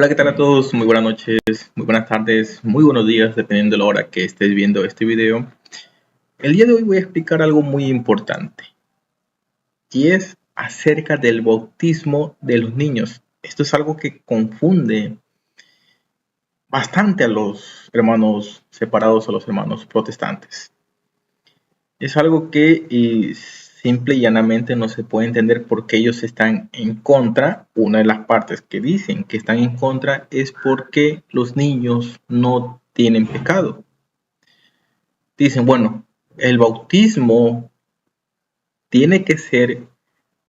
Hola, ¿qué tal a todos? Muy buenas noches, muy buenas tardes, muy buenos días, dependiendo de la hora que estés viendo este video. El día de hoy voy a explicar algo muy importante y es acerca del bautismo de los niños. Esto es algo que confunde bastante a los hermanos separados, a los hermanos protestantes. Es algo que simple y llanamente no se puede entender por qué ellos están en contra. Una de las partes que dicen que están en contra es porque los niños no tienen pecado. Dicen, bueno, el bautismo tiene que ser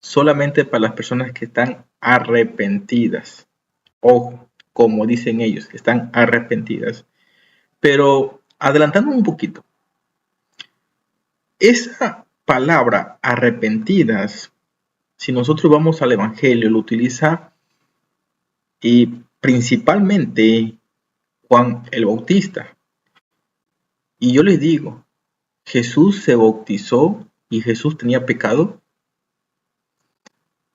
solamente para las personas que están arrepentidas. Ojo, como dicen ellos, que están arrepentidas. Pero adelantando un poquito, esa palabra arrepentidas, si nosotros vamos al Evangelio, lo utiliza principalmente Juan el Bautista. Y yo les digo, ¿Jesús se bautizó y Jesús tenía pecado?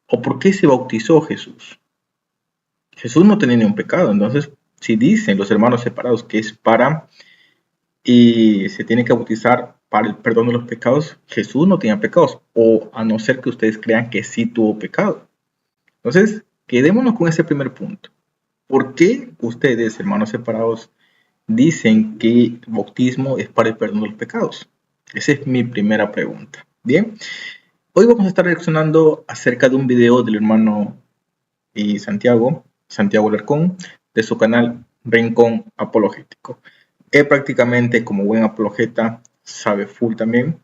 ¿O por qué se bautizó Jesús? Jesús no tenía ningún pecado. Entonces, si dicen los hermanos separados que es para y se tiene que bautizar para el perdón de los pecados, Jesús no tenía pecados, o a no ser que ustedes crean que sí tuvo pecado. Entonces, quedémonos con ese primer punto. ¿Por qué ustedes, hermanos separados, dicen que el bautismo es para el perdón de los pecados? Esa es mi primera pregunta. Bien, hoy vamos a estar reaccionando acerca de un video del hermano Santiago Alarcón, de su canal Rincón Apologético. Él prácticamente, como buen apologeta, sabe full también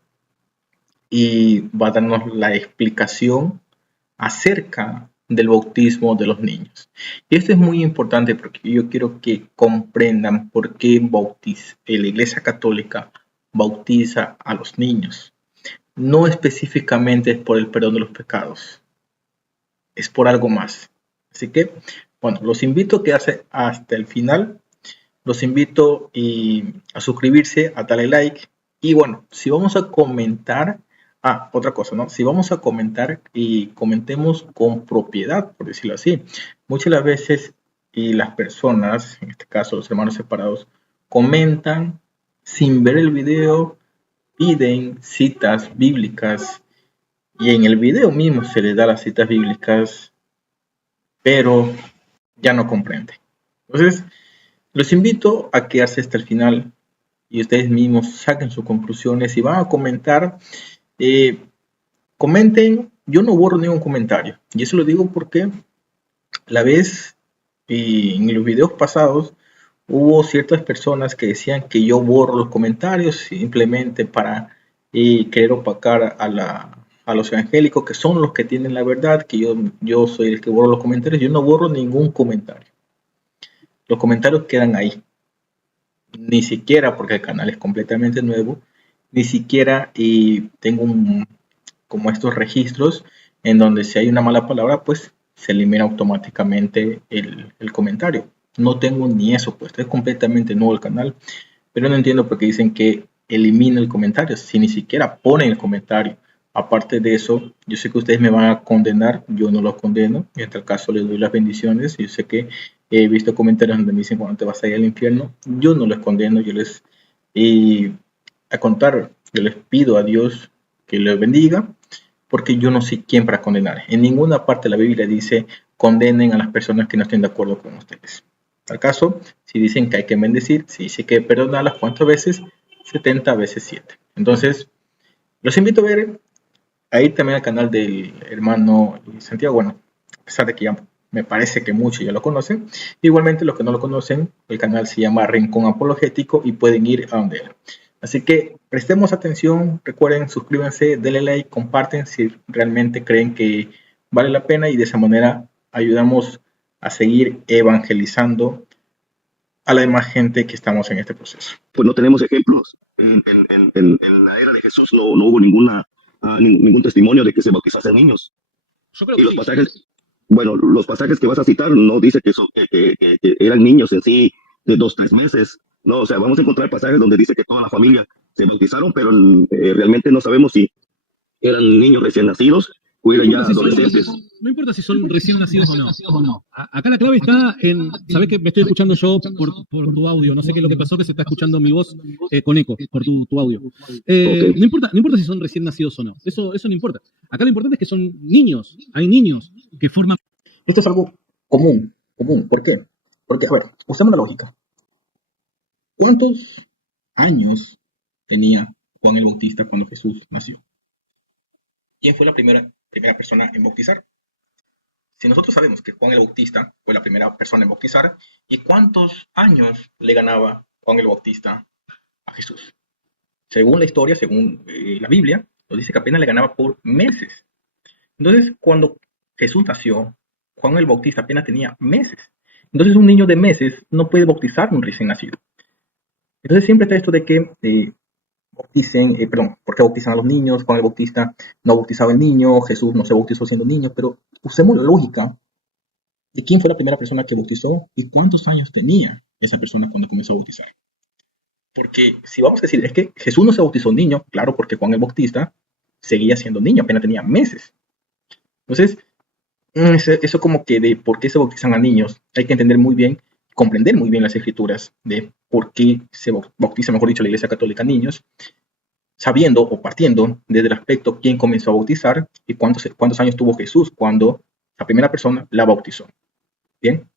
y va a darnos la explicación acerca del bautismo de los niños. Y esto es muy importante porque yo quiero que comprendan por qué la Iglesia Católica bautiza a los niños. No específicamente es por el perdón de los pecados, es por algo más. Así que, bueno, los invito a quedarse hasta el final. Los invito a suscribirse, a darle like. Y bueno, si vamos a comentar, otra cosa, ¿no? Si vamos a comentar y comentemos con propiedad, por decirlo así. Muchas de las veces las personas, en este caso los hermanos separados, comentan sin ver el video, piden citas bíblicas y en el video mismo se les da las citas bíblicas, pero ya no comprenden. Entonces, los invito a quedarse hasta el final y ustedes mismos saquen sus conclusiones y van a comentar. Comenten, yo no borro ningún comentario. Y eso lo digo porque la vez en los videos pasados hubo ciertas personas que decían que yo borro los comentarios simplemente para querer opacar a los evangélicos, que son los que tienen la verdad, que yo soy el que borro los comentarios. Yo no borro ningún comentario. Los comentarios quedan ahí. Ni siquiera, porque el canal es completamente nuevo, ni siquiera tengo como estos registros en donde si hay una mala palabra, pues se elimina automáticamente el comentario. No tengo ni eso puesto, es completamente nuevo el canal, pero no entiendo por qué dicen que elimina el comentario, si ni siquiera ponen el comentario. Aparte de eso, yo sé que ustedes me van a condenar, yo no los condeno, en tal caso les doy las bendiciones. Yo sé que he visto comentarios donde me dicen cuando te vas a ir al infierno, yo no les condeno, yo les, a contar, yo les pido a Dios que les bendiga, porque yo no soy quien para condenar. En ninguna parte de la Biblia dice condenen a las personas que no estén de acuerdo con ustedes. Al caso, si dicen que hay que bendecir, si dice que perdonarlas, ¿cuántas veces? 70 veces 7. Entonces, los invito a ver ahí también al canal del hermano Santiago. Bueno, a pesar de que ya me parece que muchos ya lo conocen, igualmente los que no lo conocen, el canal se llama Rincón Apologético y pueden ir a donde él. Así que prestemos atención, recuerden, suscríbanse, denle like, comparten si realmente creen que vale la pena y de esa manera ayudamos a seguir evangelizando a la demás gente que estamos en este proceso. Pues no tenemos ejemplos. En la era de Jesús no hubo ningún testimonio de que se bautizasen niños. Yo creo Y que los sí. pasajes, bueno, los pasajes que vas a citar no dice que eran niños en sí de 2, 3 meses. No, o sea, vamos a encontrar pasajes donde dice que toda la familia se bautizaron, pero realmente no sabemos si eran niños recién nacidos o No eran ya importa si son, adolescentes. no importa si son recién nacidos o no. Acá la clave está en, sabés que me estoy escuchando yo por tu audio, no sé qué es lo que pasó, que se está escuchando mi voz con eco por tu audio. Ok. No importa si son recién nacidos o no, eso no importa. Acá lo importante es que son niños, hay niños que forman. Esto es algo común, común. ¿Por qué? Porque, a ver, usemos la lógica. ¿Cuántos años tenía Juan el Bautista cuando Jesús nació? ¿Quién fue la primera persona en bautizar? Si nosotros sabemos que Juan el Bautista fue la primera persona en bautizar, ¿y cuántos años le ganaba Juan el Bautista a Jesús? Según la historia, según la Biblia, nos dice que apenas le ganaba por meses. Entonces, cuando Jesús nació, Juan el Bautista apenas tenía meses. Entonces, un niño de meses no puede bautizar a un recién nacido. Entonces, siempre está esto de que bauticen, perdón, ¿por qué bautizan a los niños? Juan el Bautista no bautizaba al niño, Jesús no se bautizó siendo niño, pero usemos la lógica de quién fue la primera persona que bautizó y cuántos años tenía esa persona cuando comenzó a bautizar. Porque si vamos a decir, es que Jesús no se bautizó niño, claro, porque Juan el Bautista seguía siendo niño, apenas tenía meses. Entonces, eso como que de por qué se bautizan a niños, hay que entender muy bien, comprender muy bien las escrituras de por qué se bautiza, mejor dicho, la Iglesia Católica a niños, sabiendo o partiendo desde el aspecto quién comenzó a bautizar y cuántos años tuvo Jesús cuando la primera persona la bautizó. ¿Bien?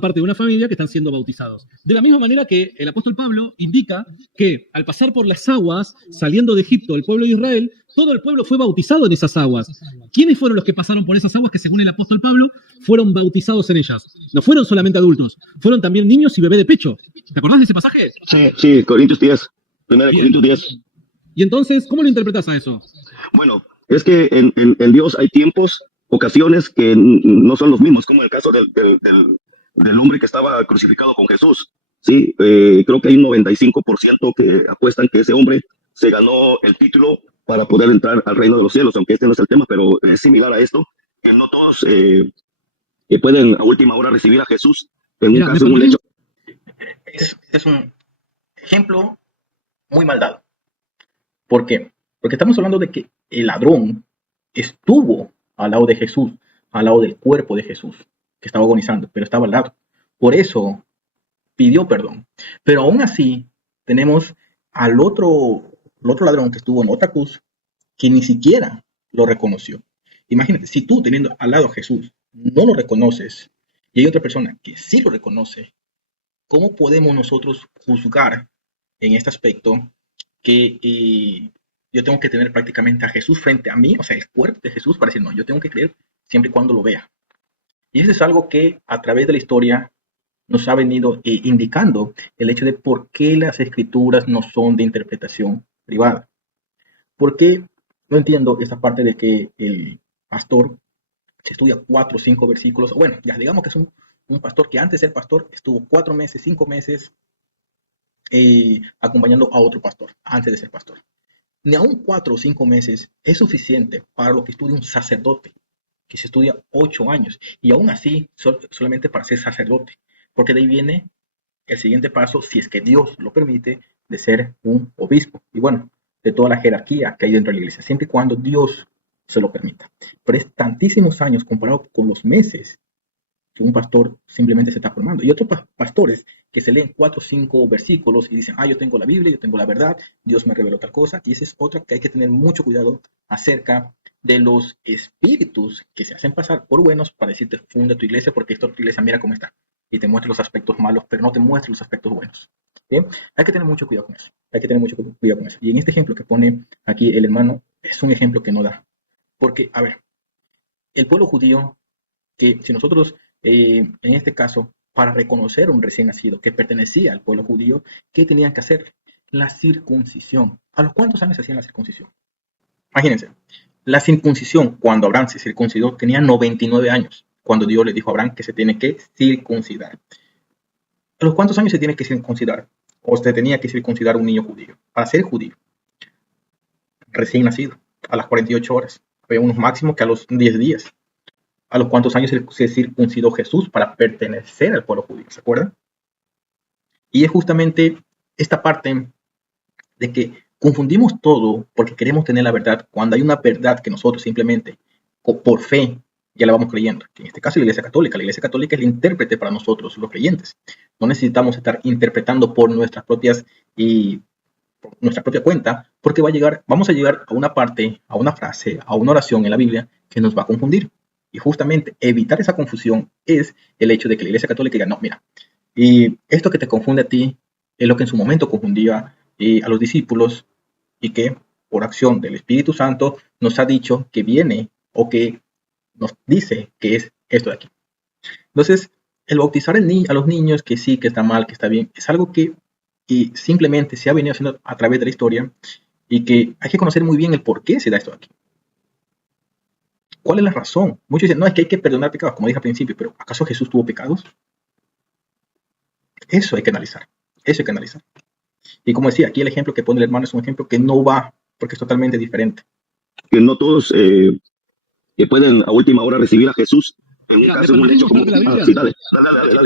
Parte de una familia que están siendo bautizados. De la misma manera que el apóstol Pablo indica que al pasar por las aguas, saliendo de Egipto, el pueblo de Israel, todo el pueblo fue bautizado en esas aguas. ¿Quiénes fueron los que pasaron por esas aguas que, según el apóstol Pablo, fueron bautizados en ellas? No fueron solamente adultos, fueron también niños y bebés de pecho. ¿Te acordás de ese pasaje? Sí, Corintios 10. Primera de Bien. Corintios 10. Y entonces, ¿cómo lo interpretas a eso? Bueno, es que en Dios hay tiempos, ocasiones que no son los mismos, como el caso del hombre que estaba crucificado con Jesús. Sí, creo que hay un 95% que apuestan que ese hombre se ganó el título para poder entrar al reino de los cielos, aunque este no es el tema, pero es similar a esto, que no todos pueden a última hora recibir a Jesús en un Mira, caso, en un hecho. Este es un ejemplo muy mal dado. ¿Por qué? Porque estamos hablando de que el ladrón estuvo al lado de Jesús, al lado del cuerpo de Jesús, que estaba agonizando, pero estaba al lado. Por eso pidió perdón. Pero aún así, tenemos el otro ladrón que estuvo en otra cruz, que ni siquiera lo reconoció. Imagínate, si tú teniendo al lado a Jesús no lo reconoces y hay otra persona que sí lo reconoce, ¿cómo podemos nosotros juzgar en este aspecto que yo tengo que tener prácticamente a Jesús frente a mí, o sea, el cuerpo de Jesús para decir, no, yo tengo que creer siempre y cuando lo vea? Y eso es algo que a través de la historia nos ha venido indicando el hecho de por qué las escrituras no son de interpretación privada. ¿Por qué no entiendo esta parte de que el pastor se estudia 4 o 5 versículos? Bueno, ya digamos que es un pastor que antes de ser pastor estuvo 4 meses, 5 meses acompañando a otro pastor antes de ser pastor. Ni aún 4 o 5 meses es suficiente para lo que estudia un sacerdote, que se estudia 8 años, y aún así solamente para ser sacerdote, porque de ahí viene el siguiente paso, si es que Dios lo permite, de ser un obispo. Y bueno, de toda la jerarquía que hay dentro de la iglesia, siempre y cuando Dios se lo permita. Pero es tantísimos años comparado con los meses que un pastor simplemente se está formando. Y otros pastores que se leen 4 o 5 versículos y dicen, yo tengo la Biblia, yo tengo la verdad, Dios me reveló tal cosa. Y esa es otra que hay que tener mucho cuidado acerca de los espíritus que se hacen pasar por buenos para decirte, funda tu iglesia, porque esta iglesia mira cómo está. Y te muestra los aspectos malos, pero no te muestra los aspectos buenos. ¿Bien? Hay que tener mucho cuidado con eso. Hay que tener mucho cuidado con eso. Y en este ejemplo que pone aquí el hermano, es un ejemplo que no da. Porque, a ver, el pueblo judío, que si nosotros, en este caso, para reconocer a un recién nacido que pertenecía al pueblo judío, ¿qué tenían que hacer? La circuncisión. ¿A los cuántos años hacían la circuncisión? Imagínense, la circuncisión, cuando Abraham se circuncidó, tenía 99 años, cuando Dios le dijo a Abraham que se tiene que circuncidar. ¿A los cuántos años se tiene que circuncidar? O se tenía que circuncidar un niño judío, para ser judío, recién nacido, a las 48 horas. Había unos máximos que a los 10 días. ¿A los cuántos años se circuncidó Jesús para pertenecer al pueblo judío? ¿Se acuerdan? Y es justamente esta parte de que Confundimos todo porque queremos tener la verdad cuando hay una verdad que nosotros simplemente, por fe, ya la vamos creyendo. Que en este caso la Iglesia Católica. La Iglesia Católica es el intérprete para nosotros, los creyentes. No necesitamos estar interpretando por nuestra propia cuenta, porque vamos a llegar a una parte, a una frase, a una oración en la Biblia que nos va a confundir. Y justamente evitar esa confusión es el hecho de que la Iglesia Católica diga, no, mira, y esto que te confunde a ti es lo que en su momento confundía a los discípulos, y que por acción del Espíritu Santo nos ha dicho que viene, o que nos dice que es esto de aquí. Entonces, el bautizar a los niños, que sí, que está mal, que está bien, es algo que simplemente se ha venido haciendo a través de la historia, y que hay que conocer muy bien el por qué se da esto de aquí. ¿Cuál es la razón? Muchos dicen, no, es que hay que perdonar pecados, como dije al principio, pero ¿acaso Jesús tuvo pecados? Eso hay que analizar. Eso hay que analizar. Y como decía, aquí el ejemplo que pone el hermano es un ejemplo que no va, porque es totalmente diferente. Que no todos que pueden a última hora recibir a Jesús en un Mira, caso, en un hecho como... la Biblia. sí, dale,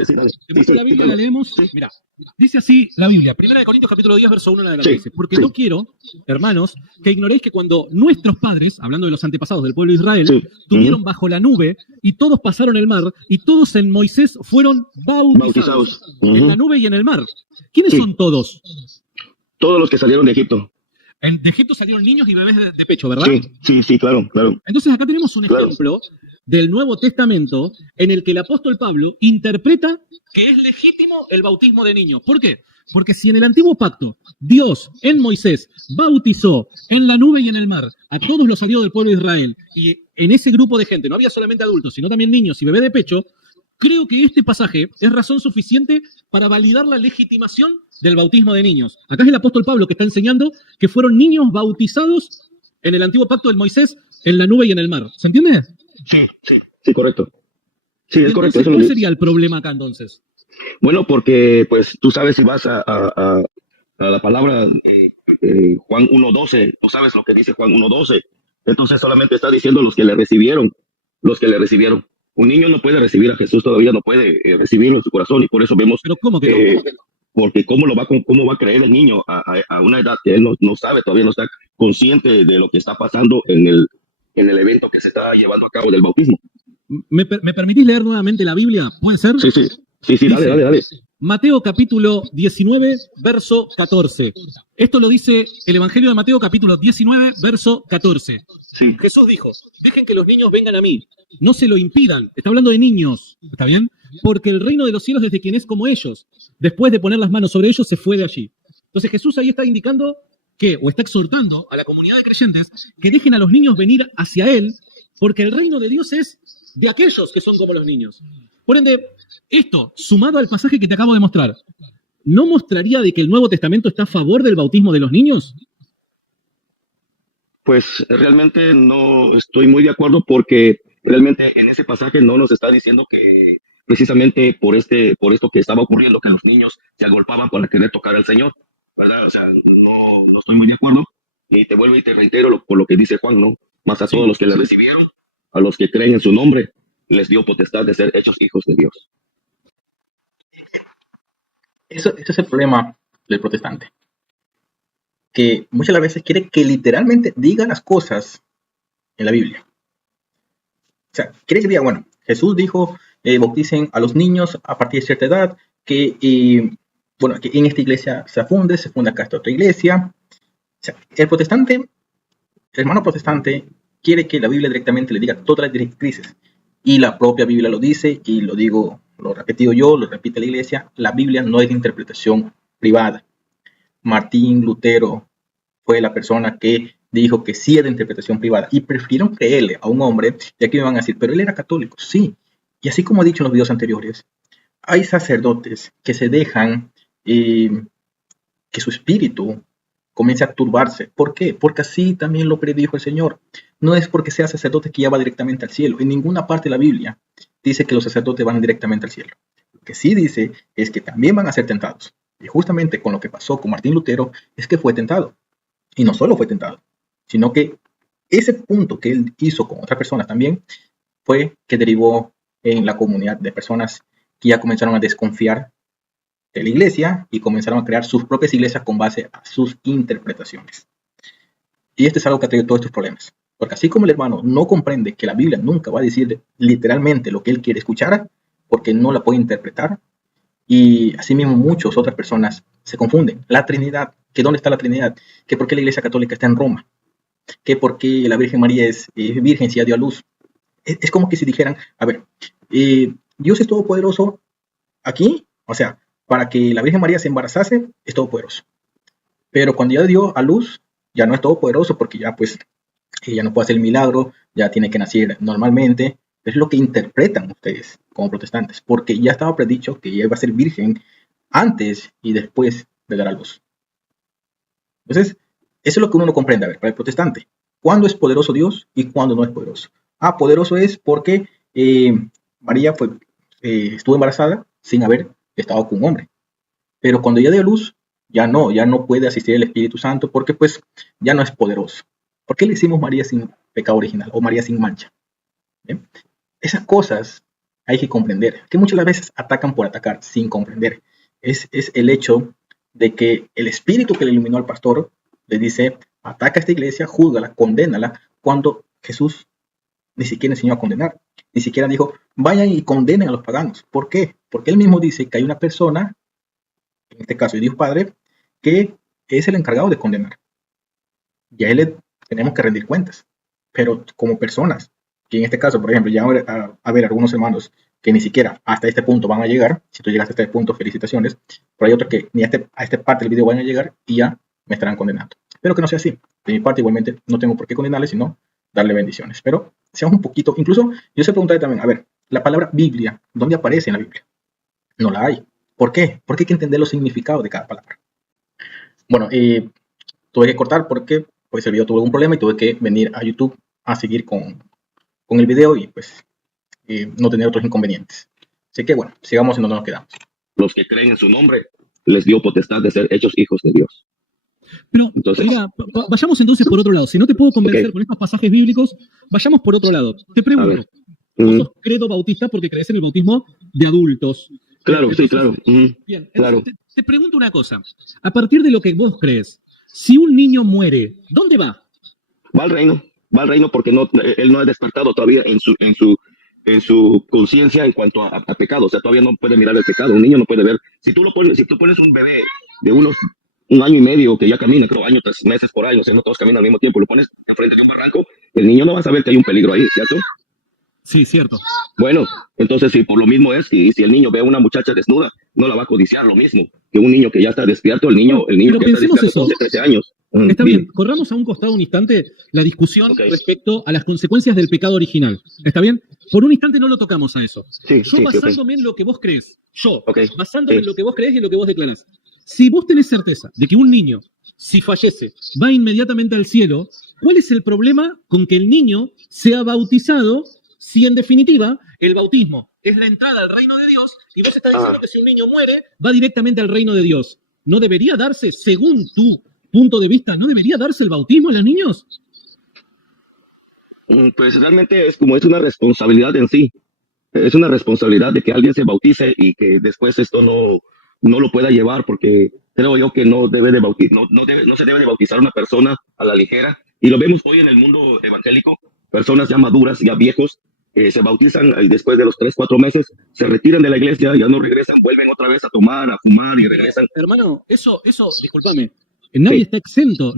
sí, dale. Después de la Biblia la leemos. Mira, dice así la Biblia, 1 Corintios capítulo 10, verso 1 en adelante. Dice, porque no quiero, hermanos, que ignoréis que cuando nuestros padres, hablando de los antepasados del pueblo de Israel, tuvieron bajo la nube, y todos pasaron el mar, y todos en Moisés fueron bautizados. En la nube y en el mar. ¿Quiénes son todos? Todos los que salieron de Egipto. De Egipto salieron niños y bebés de pecho, ¿verdad? Sí, claro. Entonces acá tenemos un ejemplo del Nuevo Testamento en el que el apóstol Pablo interpreta que es legítimo el bautismo de niños. ¿Por qué? Porque si en el antiguo pacto Dios en Moisés bautizó en la nube y en el mar a todos los salidos del pueblo de Israel, y en ese grupo de gente no había solamente adultos, sino también niños y bebés de pecho, creo que este pasaje es razón suficiente para validar la legitimación del bautismo de niños. Acá es el apóstol Pablo que está enseñando que fueron niños bautizados en el antiguo pacto del Moisés en la nube y en el mar. ¿Se entiende? Sí, correcto. Sí, es correcto. ¿Cuál sería el problema acá entonces? Bueno, porque pues tú sabes, si vas a la palabra Juan 1:12, tú sabes lo que dice Juan 1:12. Entonces solamente está diciendo los que le recibieron. Un niño no puede recibir a Jesús, todavía no puede recibirlo en su corazón, y por eso vemos... ¿Pero cómo que no? Porque cómo va a creer el niño a una edad que él no sabe, todavía no está consciente de lo que está pasando en el evento que se está llevando a cabo del bautismo. ¿Me permitís leer nuevamente la Biblia? ¿Puede ser? Sí, dale. Mateo capítulo 19, verso 14. Esto lo dice el Evangelio de Mateo capítulo 19, verso 14. Sí. Jesús dijo, dejen que los niños vengan a mí, no se lo impidan. Está hablando de niños, ¿está bien? Porque el reino de los cielos es de quien es como ellos. Después de poner las manos sobre ellos, se fue de allí. Entonces Jesús ahí está indicando o está exhortando a la comunidad de creyentes que dejen a los niños venir hacia Él, porque el reino de Dios es de aquellos que son como los niños. Por ende, esto, sumado al pasaje que te acabo de mostrar, ¿no mostraría de que el Nuevo Testamento está a favor del bautismo de los niños? Pues realmente no estoy muy de acuerdo, porque realmente en ese pasaje no nos está diciendo que precisamente por esto que estaba ocurriendo, que los niños se agolpaban para querer tocar al Señor, ¿verdad? O sea, no estoy muy de acuerdo, y te vuelvo y te reitero por lo que dice Juan, ¿no? Más a todos los que le recibieron, a los que creen en su nombre, les dio potestad de ser hechos hijos de Dios. Ese es el problema del protestante, que muchas de las veces quiere que literalmente diga las cosas en la Biblia. O sea, quiere que diga, bueno, Jesús dijo, bauticen a los niños a partir de cierta edad, que en esta iglesia se funda acá esta otra iglesia. O sea, el hermano protestante quiere que la Biblia directamente le diga todas las directrices, y la propia Biblia lo dice, y lo digo, lo he repetido yo, lo repite la iglesia, la Biblia no es de interpretación privada. Martín Lutero fue la persona que dijo que sí es de interpretación privada, y prefirieron creerle a un hombre, y aquí me van a decir, pero él era católico, sí. Y así como he dicho en los videos anteriores, hay sacerdotes que se dejan que su espíritu comience a turbarse. ¿Por qué? Porque así también lo predijo el Señor. No es porque sea sacerdote que ya va directamente al cielo. En ninguna parte de la Biblia dice que los sacerdotes van directamente al cielo. Lo que sí dice es que también van a ser tentados. Y justamente con lo que pasó con Martín Lutero es que fue tentado. Y no solo fue tentado, sino que ese punto que él hizo con otras personas también fue que derivó en la comunidad de personas que ya comenzaron a desconfiar de la iglesia y comenzaron a crear sus propias iglesias con base a sus interpretaciones. Y este es algo que ha traído todos estos problemas. Porque así como el hermano no comprende que la Biblia nunca va a decir literalmente lo que él quiere escuchar, porque no la puede interpretar, y asimismo muchas otras personas se confunden. La Trinidad, que dónde está la Trinidad, que por qué la Iglesia Católica está en Roma, que por qué la Virgen María es virgen si ya dio a luz. Es como que si dijeran, a ver, Dios es todopoderoso aquí, o sea, para que la Virgen María se embarazase, es todopoderoso. Pero cuando ya dio a luz, ya no es todopoderoso porque ya pues ya no puede hacer el milagro, ya tiene que nacer normalmente. Es lo que interpretan ustedes como protestantes, porque ya estaba predicho que ella iba a ser virgen antes y después de dar a luz. Entonces, eso es lo que uno no comprende, a ver, para el protestante. ¿Cuándo es poderoso Dios y cuándo no es poderoso? Poderoso es porque María estuvo embarazada sin haber estado con un hombre. Pero cuando ella dio a luz, ya no puede asistir el Espíritu Santo porque pues ya no es poderoso. ¿Por qué le decimos María sin pecado original o María sin mancha? ¿Bien? Esas cosas hay que comprender, que muchas veces atacan por atacar sin comprender. Es el hecho de que el espíritu que le iluminó al pastor le dice, ataca a esta iglesia, júzgala, condénala, cuando Jesús ni siquiera enseñó a condenar, ni siquiera dijo, vayan y condenen a los paganos. ¿Por qué? Porque él mismo dice que hay una persona, en este caso Dios Padre, que es el encargado de condenar. Y a él le tenemos que rendir cuentas, pero como personas, que en este caso, por ejemplo, ya a ver algunos hermanos que ni siquiera hasta este punto van a llegar. Si tú llegaste a este punto, felicitaciones, pero hay otros que ni a esta parte del video van a llegar y ya me estarán condenando. Espero que no sea así. De mi parte, igualmente, no tengo por qué condenarle, sino darle bendiciones. Pero seamos un poquito, incluso yo se preguntaré también, a ver, la palabra Biblia, ¿dónde aparece en la Biblia? No la hay. ¿Por qué? Porque hay que entender los significados de cada palabra. Bueno, tuve que cortar porque pues el video tuvo algún problema y tuve que venir a YouTube a seguir con el video y pues no tener otros inconvenientes. Así que bueno, sigamos en donde nos quedamos. Los que creen en su nombre, les dio potestad de ser hechos hijos de Dios. Pero, entonces, mira, vayamos entonces por otro lado. Si no te puedo convencer con estos pasajes bíblicos, vayamos por otro lado. Te pregunto, vos sos credo bautista porque crees en el bautismo de adultos. Claro, sí, claro. Bien, claro. Te pregunto una cosa. A partir de lo que vos crees, si un niño muere, ¿dónde va? Va al reino porque él no ha despertado todavía en su conciencia en cuanto a pecado. O sea, todavía no puede mirar el pecado. Un niño no puede ver. Si tú pones un bebé de un año y medio que ya camina, creo, año, 3 meses por ahí, no sé, no todos caminan al mismo tiempo, lo pones enfrente de un barranco, el niño no va a saber que hay un peligro ahí, ¿cierto? Sí, cierto. Bueno, entonces si por lo mismo es, y si el niño ve a una muchacha desnuda, no la va a codiciar lo mismo que un niño que ya está despierto, el niño que está despierto 12, 13 años. Está bien, corramos a un costado un instante la discusión respecto a las consecuencias del pecado original. ¿Está bien? Por un instante no lo tocamos a eso. Yo basándome en lo que vos crees, basándome en lo que vos crees y en lo que vos declarás. Si vos tenés certeza de que un niño, si fallece, va inmediatamente al cielo, ¿cuál es el problema con que el niño sea bautizado si en definitiva el bautismo es la entrada al reino de Dios y vos estás diciendo que si un niño muere va directamente al reino de Dios? ¿No debería darse, según tu punto de vista, no debería darse el bautismo a los niños? Pues realmente es una responsabilidad en sí. Es una responsabilidad de que alguien se bautice y que después esto no lo pueda llevar, porque creo yo que no se debe de bautizar a una persona a la ligera. Y lo vemos hoy en el mundo evangélico, personas ya maduras, ya viejos, se bautizan y después de los 3, 4 meses se retiran de la iglesia, ya no regresan, vuelven otra vez a tomar, a fumar y regresan. Hermano, eso, discúlpame, nadie está exento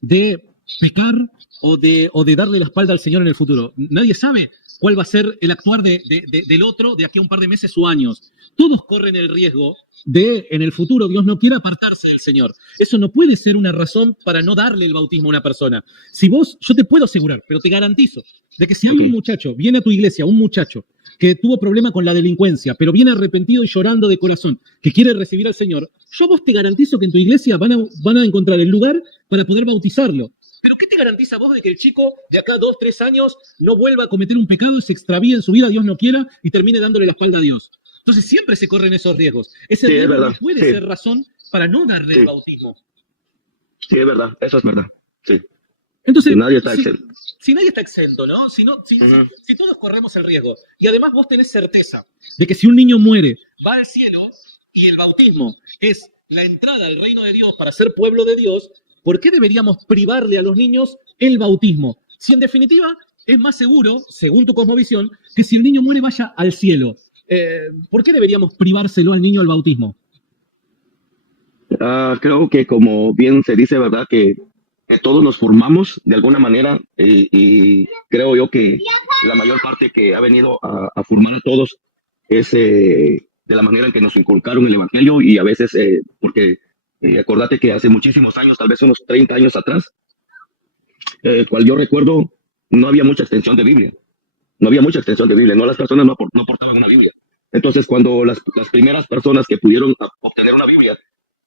de pecar o de darle la espalda al Señor en el futuro. Nadie sabe cuál va a ser el actuar del otro de aquí a un par de meses o años. Todos corren el riesgo de, en el futuro, Dios no quiera apartarse del Señor. Eso no puede ser una razón para no darle el bautismo a una persona. Yo te puedo asegurar, pero te garantizo, de que si algún muchacho viene a tu iglesia, un muchacho que tuvo problema con la delincuencia, pero viene arrepentido y llorando de corazón, que quiere recibir al Señor, vos te garantizo que en tu iglesia van a encontrar el lugar para poder bautizarlo. ¿Pero qué te garantiza vos de que el chico de acá 2, 3 años no vuelva a cometer un pecado y se extravíe en su vida, Dios no quiera, y termine dándole la espalda a Dios? Entonces siempre se corren esos riesgos. Ese riesgo no puede ser razón para no darle el bautismo. Sí, es verdad, eso es verdad. Sí. Entonces, nadie está exento. Si nadie está exento, ¿no? Si todos corremos el riesgo, y además vos tenés certeza de que si un niño muere, va al cielo, y el bautismo es la entrada al reino de Dios para ser pueblo de Dios, ¿por qué deberíamos privarle a los niños el bautismo? Si en definitiva es más seguro, según tu cosmovisión, que si el niño muere vaya al cielo. ¿Por qué deberíamos privárselo al niño el bautismo? Creo que como bien se dice, ¿verdad? Que todos nos formamos de alguna manera y creo yo que la mayor parte que ha venido a formar a todos es de la manera en que nos inculcaron el Evangelio y a veces, porque acordate que hace muchísimos años, tal vez unos 30 años atrás, cual yo recuerdo, no había mucha extensión de Biblia. No había mucha extensión de Biblia, no las personas no portaban una Biblia. Entonces, cuando las primeras personas que pudieron obtener una Biblia,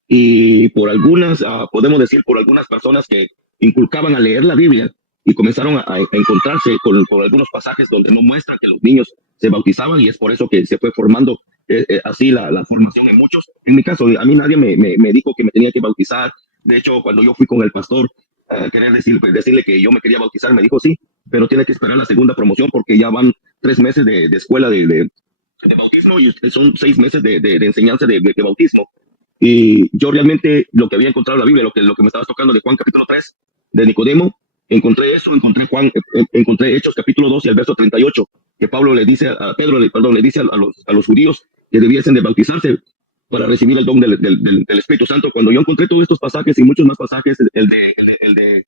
y por algunas, podemos decir, por algunas personas que inculcaban a leer la Biblia y comenzaron a encontrarse con algunos pasajes donde no muestran que los niños se bautizaban y es por eso que se fue formando así la formación en muchos. En mi caso, a mí nadie me dijo que me tenía que bautizar. De hecho, cuando yo fui con el pastor, decirle que yo me quería bautizar, me dijo sí, pero tiene que esperar la segunda promoción porque ya van 3 meses de escuela de bautismo y son 6 meses de enseñanza de bautismo. Y yo realmente lo que había encontrado en la Biblia, lo que me estabas tocando de Juan capítulo 3, de Nicodemo, encontré eso, encontré Hechos capítulo 2 y el verso 38, que Pablo le dice a Pedro, le dice a los judíos que debiesen de bautizarse para recibir el don del Espíritu Santo. Cuando yo encontré todos estos pasajes y muchos más pasajes, el de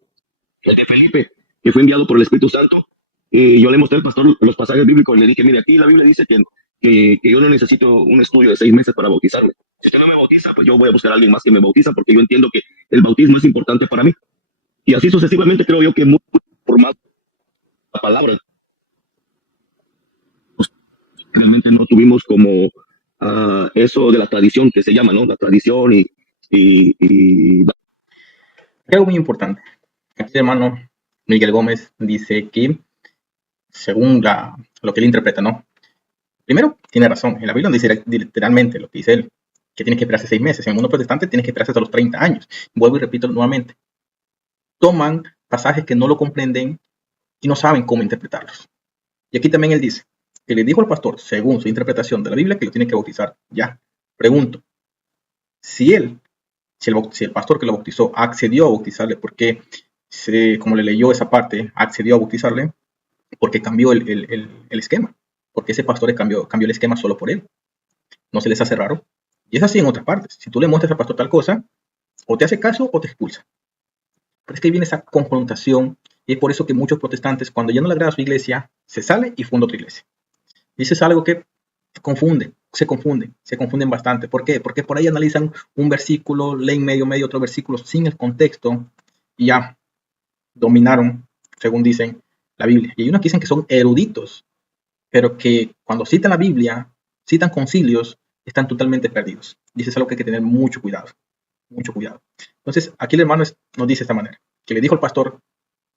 Felipe, que fue enviado por el Espíritu Santo, y yo le mostré al pastor los pasajes bíblicos y le dije, mire, aquí la Biblia dice que yo no necesito un estudio de 6 meses para bautizarme. Si usted no me bautiza, pues yo voy a buscar a alguien más que me bautiza porque yo entiendo que el bautismo es importante para mí. Y así sucesivamente creo yo que muy por más la palabra, pues, realmente no tuvimos como eso de la tradición que se llama, ¿no? La tradición y... Algo muy importante. Aquí el hermano Miguel Gómez dice que, según lo que él interpreta, ¿no? Primero, tiene razón. En la Biblia dice literalmente lo que dice él, que tiene que esperarse 6 meses. En el mundo protestante tiene que esperarse hasta los 30 años. Vuelvo y repito nuevamente. Toman pasajes que no lo comprenden y no saben cómo interpretarlos. Y aquí también él dice que le dijo al pastor, según su interpretación de la Biblia, que lo tiene que bautizar. Ya. Pregunto, si el pastor que lo bautizó accedió a bautizarle, porque, como le leyó esa parte, accedió a bautizarle, porque cambió el esquema. Porque ese pastor cambió el esquema solo por él. ¿No se les hace raro? Y es así en otras partes. Si tú le muestras al pastor tal cosa, o te hace caso o te expulsa. Pero es que ahí viene esa confrontación y es por eso que muchos protestantes, cuando ya no le agrada a su iglesia, se sale y funda otra iglesia. Y eso es algo que se confunden bastante. ¿Por qué? Porque por ahí analizan un versículo, leen medio otro versículo sin el contexto y ya dominaron, según dicen, la Biblia. Y hay unos que dicen que son eruditos, pero que cuando citan la Biblia, citan concilios, están totalmente perdidos. Y eso es algo que hay que tener mucho cuidado. Mucho cuidado. Entonces, aquí el hermano nos dice de esta manera, que le dijo al pastor,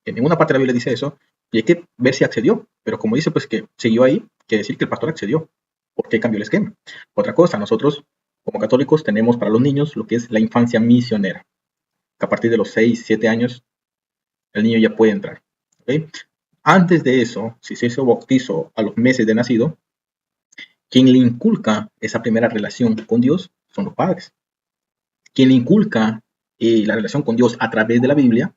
que en ninguna parte de la Biblia dice eso, y hay que ver si accedió. Pero como dice, pues que siguió ahí, quiere decir que el pastor accedió, porque cambió el esquema. Otra cosa, nosotros, como católicos, tenemos para los niños lo que es la infancia misionera, que a partir de los 6, 7 años, el niño ya puede entrar. ¿Okay? Antes de eso, si se hizo bautizo a los meses de nacido, quien le inculca esa primera relación con Dios son los padres. Quien le inculca la relación con Dios a través de la Biblia,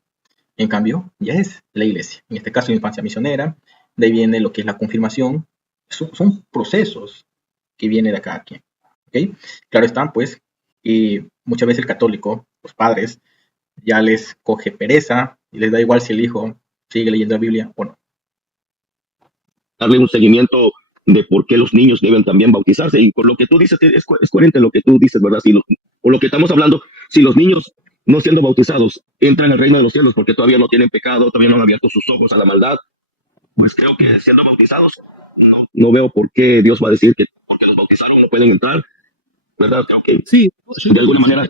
en cambio, ya es la iglesia. En este caso, infancia misionera, de ahí viene lo que es la confirmación. Son procesos que vienen de cada quien. ¿Okay? Claro están, pues, y muchas veces el católico, los padres, ya les coge pereza y les da igual si el hijo sigue leyendo la Biblia o no. Darle un seguimiento de por qué los niños deben también bautizarse. Y por lo que tú dices, es coherente lo que tú dices, ¿verdad? Por lo que estamos hablando, si los niños no siendo bautizados entran al reino de los cielos porque todavía no tienen pecado, todavía no han abierto sus ojos a la maldad, pues creo que siendo bautizados, no veo por qué Dios va a decir que porque los bautizaron no pueden entrar, ¿verdad? Creo que sí, de alguna manera...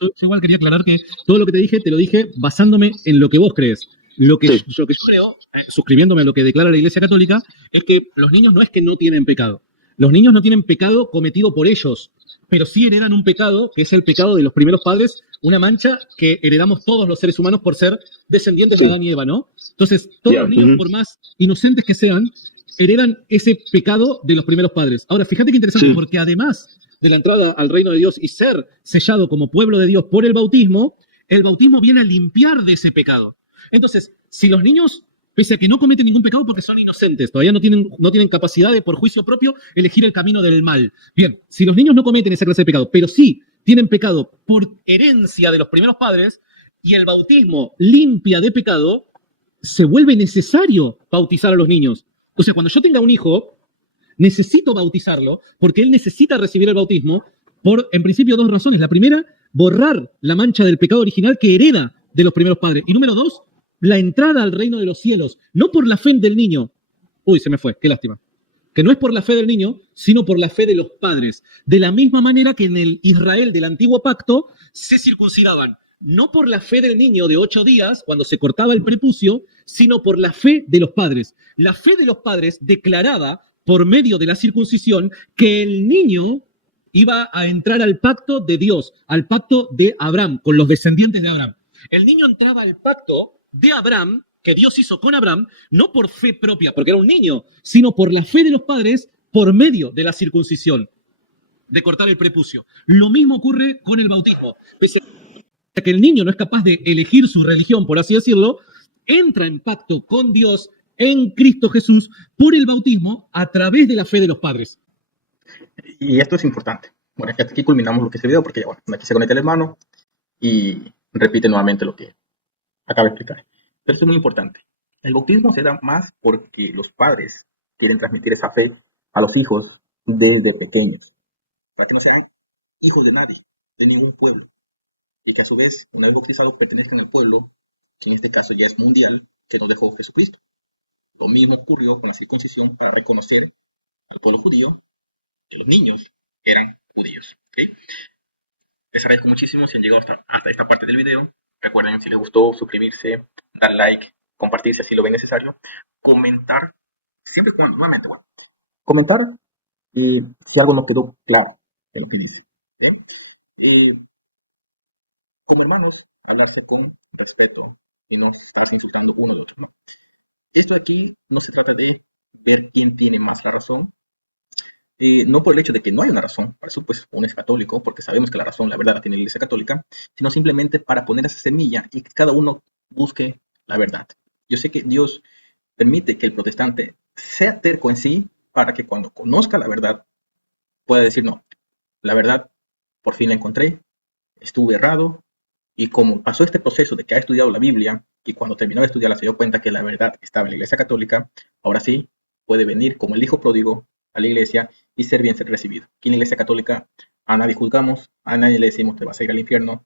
Yo igual quería aclarar que todo lo que te lo dije basándome en lo que vos crees. Lo que yo creo, suscribiéndome a lo que declara la Iglesia Católica, es que los niños no es que no tienen pecado. Los niños no tienen pecado cometido por ellos, pero sí heredan un pecado, que es el pecado de los primeros padres, una mancha que heredamos todos los seres humanos por ser descendientes de Adán y Eva, ¿no? Entonces, todos los niños, por más inocentes que sean, heredan ese pecado de los primeros padres. Ahora, fíjate qué interesante, porque además de la entrada al reino de Dios y ser sellado como pueblo de Dios por el bautismo viene a limpiar de ese pecado. Entonces, si los niños, pese a que no cometen ningún pecado porque son inocentes, todavía no tienen capacidad de, por juicio propio, elegir el camino del mal. Bien, si los niños no cometen esa clase de pecado, pero sí tienen pecado por herencia de los primeros padres y el bautismo limpia de pecado, se vuelve necesario bautizar a los niños. O sea, cuando yo tenga un hijo, necesito bautizarlo porque él necesita recibir el bautismo por, en principio, dos razones. La primera, borrar la mancha del pecado original que hereda de los primeros padres. Y número dos, la entrada al reino de los cielos, no por la fe del niño. Uy, se me fue, qué lástima. Que no es por la fe del niño, sino por la fe de los padres. De la misma manera que en el Israel del antiguo pacto se circuncidaban, no por la fe del niño de 8 días, cuando se cortaba el prepucio, sino por la fe de los padres. La fe de los padres declaraba, por medio de la circuncisión, que el niño iba a entrar al pacto de Dios, al pacto de Abraham, con los descendientes de Abraham. El niño entraba al pacto de Abraham, que Dios hizo con Abraham, no por fe propia, porque era un niño, sino por la fe de los padres por medio de la circuncisión, de cortar el prepucio. Lo mismo ocurre con el bautismo. Pese a que el niño no es capaz de elegir su religión, por así decirlo, entra en pacto con Dios en Cristo Jesús por el bautismo a través de la fe de los padres. Y esto es importante. Bueno, aquí culminamos lo que es el video porque ya, bueno, aquí se conecta el hermano y repite nuevamente lo que acaba de explicar. Pero esto es muy importante. El bautismo se da más porque los padres quieren transmitir esa fe a los hijos desde pequeños, para que no sean hijos de nadie, de ningún pueblo, y que a su vez, una vez bautizados, pertenezcan al pueblo, que en este caso ya es mundial, que nos dejó Jesucristo. Lo mismo ocurrió con la circuncisión para reconocer al pueblo judío, que los niños eran judíos. ¿Okay? Les agradezco muchísimo si han llegado hasta esta parte del video. Recuerden, si les gustó, suscribirse, dar like, compartir si así lo ven necesario, comentar, siempre y cuando, nuevamente, bueno, comentar si algo no quedó claro en lo que dice. ¿Sí? Como hermanos, hablarse con respeto y no se vas insultando uno al otro. ¿No? Esto aquí no se trata de ver quién tiene más la razón, no por el hecho de que no haya razón, pues uno es católico, porque sabemos que la razón, la verdad, la tiene la Iglesia Católica, sino simplemente para poner esa semilla y que cada uno busque la verdad. Yo sé que Dios permite que el protestante sea terco en sí para que cuando conozca la verdad pueda decir, no, la verdad por fin la encontré, estuve errado, y como pasó este proceso de que ha estudiado la Biblia y cuando terminó de estudiarla se dio cuenta que la verdad estaba en la Iglesia Católica, ahora sí puede venir como el hijo pródigo a la iglesia y ser bien recibido. Aquí en la Iglesia Católica, a nadie juzgamos, a nadie le decimos que va a ir al infierno,